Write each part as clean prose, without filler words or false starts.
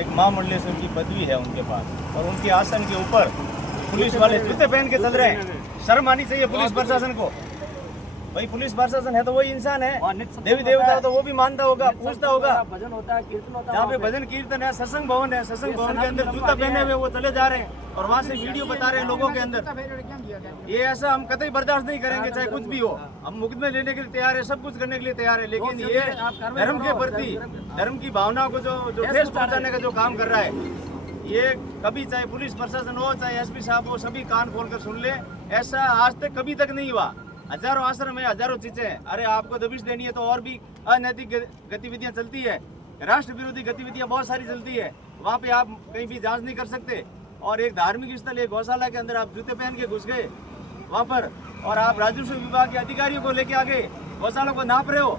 एक महामंडलेश्वर की पदवी है उनके पास और उनके आसन के ऊपर पुलिस वाले जूते पहन के चल रहे हैं। शर्म आनी चाहिए पुलिस प्रशासन को। भाई पुलिस प्रशासन है तो वही इंसान है, देवी देवता तो वो भी मानता होगा, पूछता होगा। भजन होता है, कीर्तन होता है, जहाँ पे भजन कीर्तन है, सत्संग भवन है, सत्संग भवन के अंदर जूता पहने हुए वो चले जा रहे हैं और वहाँ से वीडियो बता रहे हैं लोगों के अंदर। ये ऐसा हम कतई बर्दाश्त नहीं करेंगे, चाहे कुछ भी हो। हम मुकदमे लेने के लिए तैयार है, सब कुछ करने के लिए तैयार है, लेकिन ये धर्म के प्रति, धर्म की भावनाओं को जो ठेस पहुँचाने का जो काम कर रहा है, ये कभी चाहे पुलिस प्रशासन हो चाहे एसपी साहब हो, सभी कान खोलकर सुन ले। ऐसा आज तक कभी तक नहीं हुआ। हजारों आश्रम है, हजारों चीजें हैं। अरे आपको दबिश देनी है तो और भी अनैतिक गतिविधियां चलती है, राष्ट्र विरोधी गतिविधियां बहुत सारी चलती है। वहाँ पे आप कहीं भी जांच नहीं कर सकते। और एक धार्मिक स्थल, एक गौशाला के अंदर आप जूते पहन के घुस गए वहाँ पर, और आप राजस्व विभाग के अधिकारियों को लेके आ गए, गौशाला को नाप रहे हो,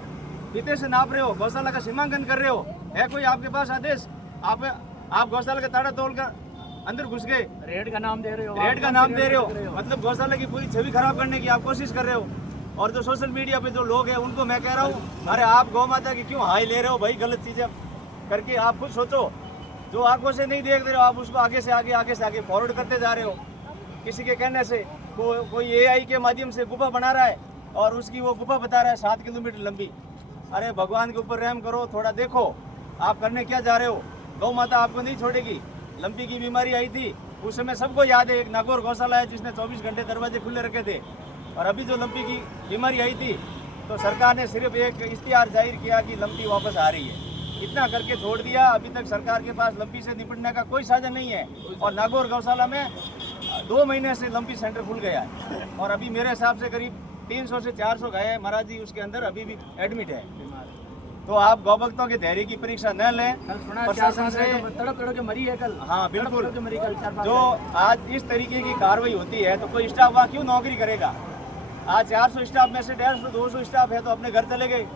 फीते से नाप रहे हो, गौशाला का सीमांकन कर रहे हो। है कोई आपके पास आदेश? आप गौशाला का ताड़ा तोड़ कर अंदर घुस गए, रेड का नाम दे रहे हो, रेड का नाम दे रहे हो, मतलब गौशाला की पूरी छवि खराब करने की आप कोशिश कर रहे हो। और जो सोशल मीडिया पे जो लोग हैं उनको मैं कह रहा हूँ, अरे आप गौ माता की क्यों हाई ले रहे हो भाई? गलत चीजें करके आप खुद सोचो। जो आंखों से नहीं देख रहे हो आप उसको आगे से आगे फॉरवर्ड करते जा रहे हो। किसी के कहने से कोई AI के माध्यम से गुफा बना रहा है और उसकी वो गुफा बता रहा है 7 किलोमीटर लंबी। अरे भगवान के ऊपर रहम करो, थोड़ा देखो आप करने क्या जा रहे हो। गौ माता आपको नहीं छोड़ेगी। लंपी की बीमारी आई थी उस समय सबको याद है, एक नागौर गौशाला है जिसने 24 घंटे दरवाजे खुले रखे थे। और अभी जो लंपी की बीमारी आई थी तो सरकार ने सिर्फ एक इश्तिहार जाहिर किया कि लंपी वापस आ रही है, इतना करके छोड़ दिया। अभी तक सरकार के पास लंपी से निपटने का कोई साधन नहीं है। और नागौर गौशाला में 2 महीने से लंपी सेंटर खुल गया है और अभी मेरे हिसाब से करीब 300 से 400 गाय महाराज जी उसके अंदर अभी भी एडमिट है। तो आप गौभक्तों के धैर्य की परीक्षा न लें। प्रशासन से तड़प के मरी है कल। हाँ बिल्कुल, मरी कल 4-5 जो आज इस तरीके की कार्रवाई होती है तो कोई स्टाफ वहाँ क्यों नौकरी करेगा? आज 400 स्टाफ में से 150-200 स्टाफ है तो अपने घर चले गए,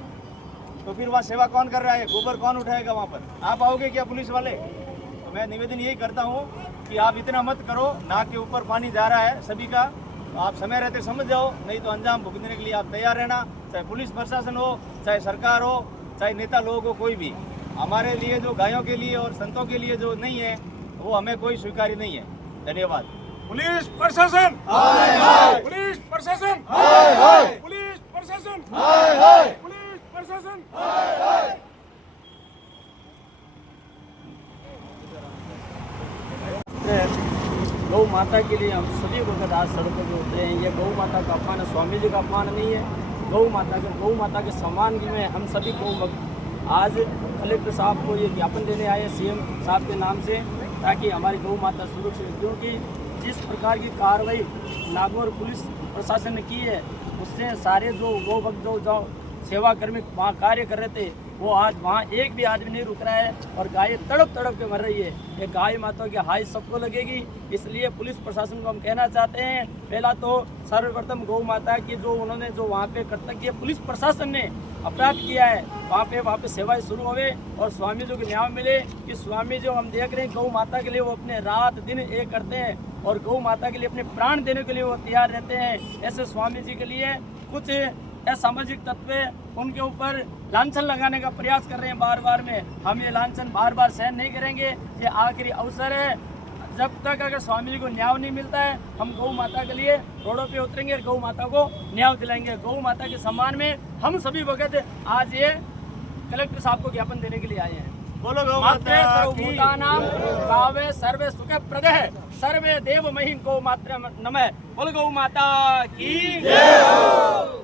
तो फिर वहाँ सेवा कौन कर रहा है? गोबर कौन उठाएगा वहाँ पर? आप आओगे क्या पुलिस वाले? तो मैं निवेदन यही करता हूँ कि आप इतना मत करो, नाक के ऊपर पानी जा रहा है सभी का, तो आप समय रहते समझ जाओ, नहीं तो अंजाम भुगतने के लिए आप तैयार रहना। चाहे पुलिस प्रशासन हो, चाहे सरकार हो, चाहे नेता लोग हो, कोई भी। हमारे लिए जो गायों के लिए और संतों के लिए जो नहीं है वो हमें कोई स्वीकार्य नहीं है। धन्यवाद। पुलिस प्रशासन हाय हाय, पुलिस प्रशासन हाय हाय, पुलिस प्रशासन हाय हाय, पुलिस प्रशासन हाय हाय। गौ माता के लिए हम सभी वक्त आज सड़कों पर उतरे हैं। ये गौ माता का अपमान है, स्वामी जी का अपमान नहीं है। गौ माता के सम्मान में हम सभी गौ आज कलेक्टर साहब को ये ज्ञापन देने आए CM साहब के नाम से, ताकि हमारी गौ माता सुरक्षित, क्योंकि जिस प्रकार की कार्रवाई नागौर पुलिस प्रशासन ने की है उससे सारे जो गौ भक्त जो सेवा कर्मी वहाँ कार्य कर रहे थे वो आज वहाँ एक भी आदमी नहीं रुक रहा है और गाय तड़प के मर रही है। ये गाय माता की हाई सबको लगेगी। इसलिए पुलिस प्रशासन को हम कहना चाहते हैं, पहला तो सर्वप्रथम गौ माता की जो उन्होंने जो वहाँ पे कर्तव्य पुलिस प्रशासन ने अपराध किया है वहाँ पे सेवाएं शुरू होवे और स्वामी जी को न्याय मिले। कि स्वामी जो हम देख रहे हैं गौ माता के लिए वो अपने रात दिन एक करते हैं और गौ माता के लिए अपने प्राण देने के लिए वो तैयार रहते हैं। ऐसे स्वामी जी के लिए कुछ असामाजिक तत्व उनके ऊपर लांछन लगाने का प्रयास कर रहे हैं बार में। हम ये लांछन बार सहन नहीं करेंगे। ये आखिरी अवसर है, जब तक अगर स्वामी जी को न्याय नहीं मिलता है हम गौ माता के लिए रोडों पे उतरेंगे और गौ माता को न्याय दिलाएंगे। गौ माता के सम्मान में हम सभी वक्त आज ये कलेक्टर साहब को ज्ञापन देने के लिए आए हैं। बोलो गौ माता की गावे सर्वे सुख प्रदः सर्वे देव महिम गौ मात्र नमः। बोलो गौ माता की जय हो।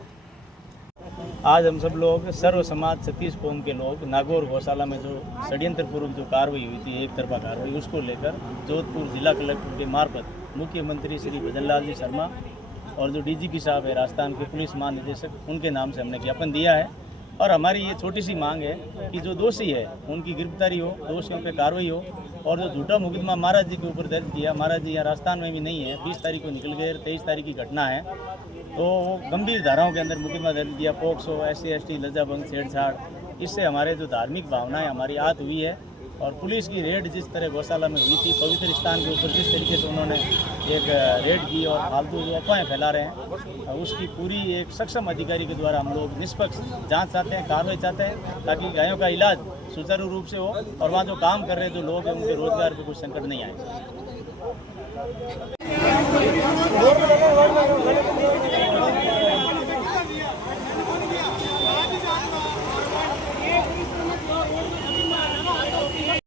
आज हम सब लोग सर्व समाज 36 कौम के लोग नागौर गौशाला में जो षड्यंत्र पूर्वक जो कार्रवाई हुई थी, एक तरफा कार्रवाई, उसको लेकर जोधपुर जिला कलेक्टर के मार्फत मुख्यमंत्री श्री भजनलाल जी शर्मा और जो DGP साहब है राजस्थान के पुलिस महानिदेशक, उनके नाम से हमने ज्ञापन दिया है। और हमारी ये छोटी सी मांग है कि जो दोषी है उनकी गिरफ्तारी हो, दोषियों पे कार्रवाई हो। और जो झूठा मुकदमा महाराज जी के ऊपर दर्ज किया, महाराज जी यहाँ राजस्थान में भी नहीं है, 20 तारीख को निकल गए, 23 तारीख की घटना है, तो गंभीर धाराओं के अंदर मुकदमा दर्ज किया, पोक्सो, SC ST, लज्जा भंग, छेड़छाड़। इससे हमारे जो धार्मिक भावनाएं हमारी आहत हुई है और पुलिस की रेड जिस तरह गौशाला में हुई थी, पवित्र स्थान के ऊपर जिस तरीके से उन्होंने एक रेड की और फालतू जो अफवाहें फैला रहे हैं, उसकी पूरी एक सक्षम अधिकारी के द्वारा हम लोग निष्पक्ष जांच चाहते हैं, कार्रवाई चाहते हैं, ताकि गायों का इलाज सुचारू रूप से हो और वहाँ जो काम कर रहे जो लोग हैं उनके रोजगार पर कोई संकट नहीं आए।